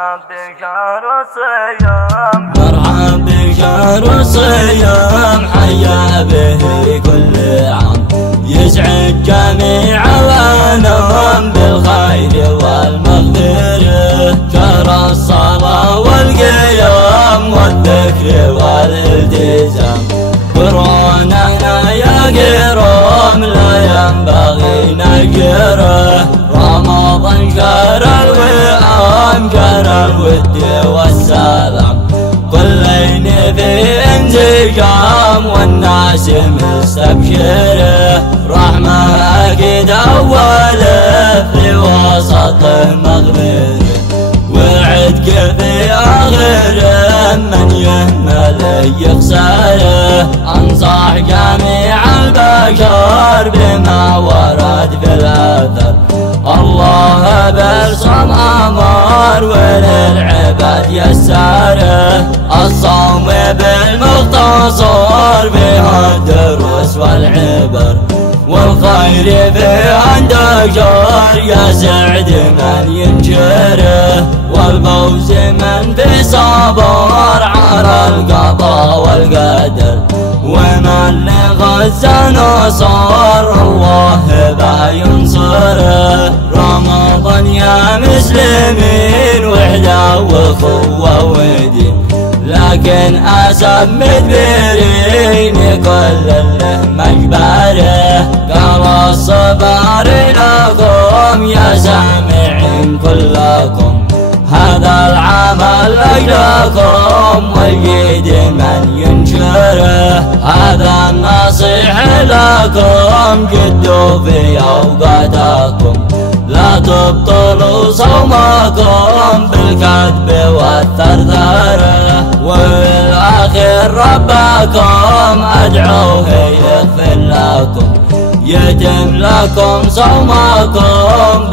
بشهر الصيام مرحب بشهر الصيام حيا به كل عام يسعد جميع الأنام بالخير والمغفرة شهر الصلاة والقيام والذكر والالتزام قرآننا يا كرام لا ينبغي نكره رمضان شهر الوئام شهر الود والسلام كلين في انسجام والناس مستبشره رحمة أكيد أوله في وسطه مغفرة وعدك في آخره من يهمل يخسره أنصح جميع البشر بما ورد في الأثر الله بالصوم أمر وللعباد يسره الصوم بالمختصر فيها الدروس والعبر والخير فيها انتشر يا سعد من ينشره والفوز من في صبر على القضاء والقدر ومن لغزة نصر الله با ينصره رمضان يا مسلمين وحدة وأخوة ودين لكن أسب مدبرين كل له مجبره قال الصبر لكم يا سامعين كلكم هذا العمل أجلكم والجيد من ينشره هذا النصيح لكم جدوا في أوقاتكم لا تبطلوا صومكم بالكذب والثرثرة وبالآخر ربكم أدعوه يغفر لكم يتم لكم صومكم